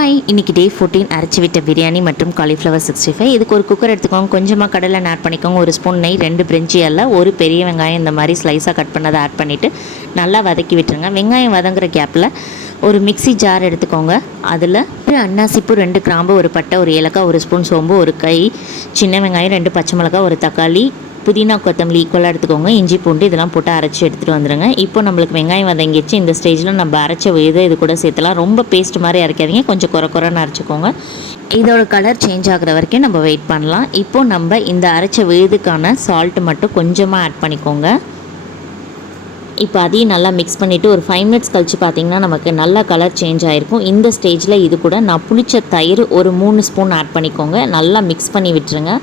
Hi, இன்றைக்கி டே 14 அரைச்சி விட்ட பிரியாணி மற்றும் காலிஃப்ளவர் 65. இதுக்கு ஒரு குக்கர் எடுத்துக்கோங்க. கொஞ்சமாக கடலை ஆட் பண்ணிக்கோங்க. ஒரு ஸ்பூன் நெய், 2 பிரிஞ்சி இலை, ஒரு பெரிய வெங்காயம் இந்த மாதிரி ஸ்லைஸாக கட் பண்ணதை ஆட் பண்ணிவிட்டு நல்லா வதக்கி விட்டுருங்க. வெங்காயம் வதங்குற கேப்பில் ஒரு மிக்ஸி ஜார் எடுத்துக்கோங்க. அதில் ஒரு அன்னாசிப்பூ, 2 கிராம்பு, ஒரு பட்டை, ஒரு ஏலக்காய், ஒரு ஸ்பூன் சோம்பு, ஒரு கை சின்ன வெங்காயம், 2 பச்சை மிளகாய், ஒரு தக்காளி, புதினா கொத்தமல்லி ஈக்குவலாக எடுத்துக்கோங்க. இஞ்சி பூண்டு இதெல்லாம் போட்டு அரைச்சி எடுத்துகிட்டு வந்துடுங்க. இப்போ நம்மளுக்கு வெங்காயம் வதங்கிடுச்சு. இந்த ஸ்டேஜில் நம்ம அரைச்ச விழுது இது கூட சேர்த்துலாம். ரொம்ப பேஸ்ட் மாதிரி அரைக்காதீங்க, கொஞ்சம் குறைன்னு அரைச்சிக்கோங்க. இதோட கலர் சேஞ்ச் ஆகிற வரைக்கும் நம்ம வெயிட் பண்ணலாம். இப்போது நம்ம இந்த அரைச்ச விழுதுக்கான சால்ட்டு மட்டும் கொஞ்சமாக ஆட் பண்ணிக்கோங்க. இப்போ அதையும் நல்லா மிக்ஸ் பண்ணிவிட்டு ஒரு 5 மினிட்ஸ் கழித்து பார்த்திங்கன்னா நமக்கு நல்லா கலர் சேஞ்ச் ஆகிருக்கும். இந்த ஸ்டேஜில் இது கூட நான் புளிச்ச தயிர் ஒரு 3 ஸ்பூன் ஆட் பண்ணிக்கோங்க. நல்லா மிக்ஸ் பண்ணி விட்டுருங்க.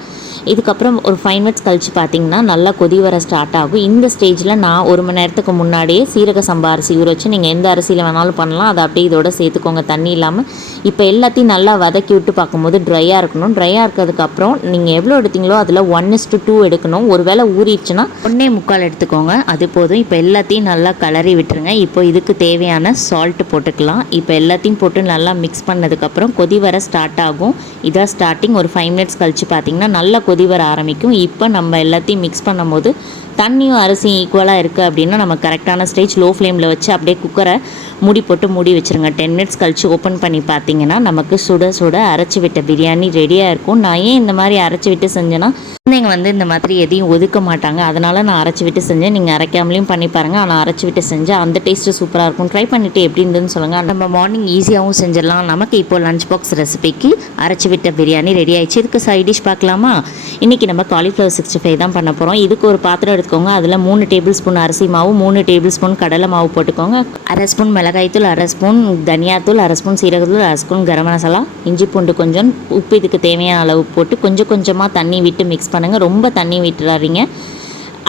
இதுக்கப்புறம் ஒரு 5 மினிட்ஸ் கழித்து பார்த்திங்கன்னா நல்லா கொதி வர ஸ்டார்ட் ஆகும். இந்த ஸ்டேஜில் நான் 1 மணி நேரத்துக்கு முன்னாடியே சீரக சம்பா அரிசி ஊற வச்சு, நீங்கள் எந்த அரிசியில் வேணாலும் பண்ணலாம், அதை அப்படியே இதோட சேர்த்துக்கோங்க தண்ணி இல்லாமல். இப்போ எல்லாத்தையும் நல்லா வதக்கி விட்டு பார்க்கும்போது ட்ரையாக இருக்கணும். ட்ரையாக இருக்கிறதுக்கப்புறம் நீங்கள் எவ்வளோ எடுத்தீங்களோ அதில் 1:2 எடுக்கணும். ஒரு வேளை ஊறிடுச்சுன்னா 1.25 எடுத்துக்கோங்க, அது போதும். இப்போ எல்லாத்தையும் நல்லா கலரி விட்டுருங்க. இப்போ இதுக்கு தேவையான சால்ட்டு போட்டுக்கலாம். இப்போ எல்லாத்தையும் போட்டு நல்லா மிக்ஸ் பண்ணதுக்கப்புறம் கொதி வர ஸ்டார்ட் ஆகும். இதான் ஸ்டார்டிங். ஒரு 5 மினிட்ஸ் கழித்து பார்த்திங்கன்னா நல்லா கொதி வர ஆரம்பிக்கும். இப்போ நம்ம எல்லாத்தையும் மிக்ஸ் பண்ணும்போது தண்ணியும் அரிசியும் ஈக்குவலாக இருக்குது அப்படின்னா நம்ம கரெக்டான ஸ்டேஜ் லோ ஃப்ளேமில் வச்சு அப்படியே குக்கரை மூடி போட்டு மூடி வச்சுருங்க. 10 மினிட்ஸ் கழித்து ஓப்பன் பண்ணி பார்த்தீங்கன்னா நமக்கு சுட சுட அரைச்சி விட்ட பிரியாணி ரெடியாக இருக்கும். நான் ஏன் இந்த மாதிரி அரைச்சி விட்டு செஞ்சேன்னா, குழந்தைங்க இந்த மாதிரி எதையும் ஒதுக்க மாட்டாங்க, அதனால் நான் அரைச்சி விட்டு செஞ்சேன். நீங்கள் அரைக்காமலையும் பண்ணி பாருங்கள், ஆனால் அரைச்சி விட்டு செஞ்சேன் அந்த டேஸ்ட்டு சூப்பராக இருக்கும். ட்ரை பண்ணிவிட்டு எப்படி இருந்துன்னு சொல்லுங்கள். நம்ம மார்னிங் ஈஸியாகவும் செஞ்சிடலாம். நமக்கு இப்போ லஞ்ச் பாக்ஸ் ரெசிபிக்கு அரைச்சி விட்ட பிரியாணி ரெடி ஆயிடுச்சு. இதுக்கு சைட் டிஷ் பார்க்கலாமா? இன்றைக்கி நம்ம காலிஃப்ளவர் 65 தான் பண்ண போகிறோம். இதுக்கு ஒரு பாத்திரம் எடுத்துக்கோங்க. அதில் 3 டேபிள் ஸ்பூன் அரிசி மாவு, 3 டேபிள் ஸ்பூன் கடலை மாவு போட்டுக்கோங்க. 1/2 ஸ்பூன் மிளகாய்த்தூள், 1/2 ஸ்பூன் தனியாத்தூள், 1/2 ஸ்பூன் சீரகத்தூள், 1/2 ஸ்பூன் கரம் மசாலா, இஞ்சி பூண்டு கொஞ்சம், உப்பு இதுக்கு தேவையான அளவு போட்டு கொஞ்சம் கொஞ்சமாக தண்ணி விட்டு மிக்ஸ் பண்ணுங்கள். ரொம்ப தண்ணி விட்டுறாதீங்க.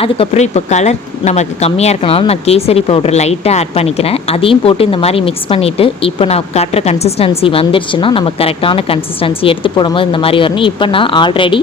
அதுக்கப்புறம் இப்போ கலர் நமக்கு கம்மியாக இருக்கனால நான் கேசரி பவுடர் லைட்டாக ஆட் பண்ணிக்கிறேன். அதையும் போட்டு இந்த மாதிரி மிக்ஸ் பண்ணிவிட்டு இப்போ நான் காட்டுற கன்சிஸ்டன்சி வந்துருச்சுன்னா நம்ம கரெக்டான கன்சிஸ்டன்சி எடுத்து போடும்போது இந்த மாதிரி வரணும். இப்போ நான் ஆல்ரெடி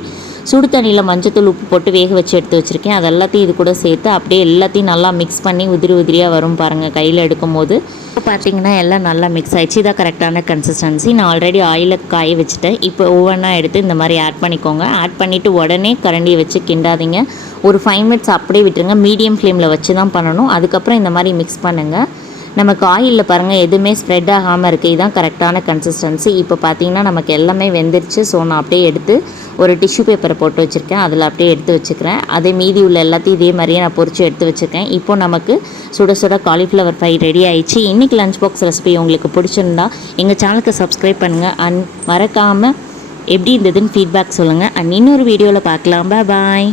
சுடு தண்ணியில் மஞ்சத்தூள் உப்பு போட்டு வேக வச்சு எடுத்து வச்சுருக்கேன். அது எல்லாத்தையும் இது கூட சேர்த்து அப்படியே எல்லாத்தையும் நல்லா மிக்ஸ் பண்ணி உதிரியாக வரும் பாருங்கள் கையில் எடுக்கும் போது. இப்போ பார்த்தீங்கன்னா எல்லாம் நல்லா மிக்ஸ் ஆகிடுச்சு. இதான் கரெக்டான கன்சிஸ்டன்சி. நான் ஆல்ரெடி ஆயிலை காய வச்சுட்டேன். இப்போ ஒவ்வொன்றா எடுத்து இந்த மாதிரி ஆட் பண்ணிக்கோங்க. ஆட் பண்ணிவிட்டு உடனே கரண்டியை வச்சு கிண்டாதீங்க. ஒரு 5 மினிட்ஸ் அப்படியே விட்டுருங்க. மீடியம் ஃப்ளேமில் வச்சு தான் பண்ணணும். அதுக்கப்புறம் இந்த மாதிரி மிக்ஸ் பண்ணுங்கள். நமக்கு ஆயிலில் பாருங்கள் எதுவுமே ஸ்ப்ரெட் ஆகாமல் இருக்குது. இதுதான் கரெக்டான கன்சிஸ்டன்சி. இப்போ பார்த்தீங்கன்னா நமக்கு எல்லாமே வெந்துருச்சு. ஸோ நான் அப்படியே எடுத்து ஒரு டிஷ்யூ பேப்பரை போட்டு வச்சுருக்கேன். அதில் அப்படியே எடுத்து வச்சுக்கிறேன். அதே மீதி உள்ள எல்லாத்தையும் இதே மாதிரியே நான் பொரிச்சு எடுத்து வச்சுருக்கேன். இப்போ நமக்கு சுட சுட காலிஃப்ளவர் ஃப்ரை ரெடி ஆயிடுச்சு. இன்றைக்கி லஞ்ச் பாக்ஸ் ரெசிபி உங்களுக்கு பிடிச்சிருந்தா எங்கள் சேனலுக்கு சப்ஸ்கிரைப் பண்ணுங்கள். மறக்காமல் எப்படி இருந்ததுன்னு ஃபீட்பேக் சொல்லுங்கள். இன்னொரு வீடியோவில் பார்க்கலாம். பாய்.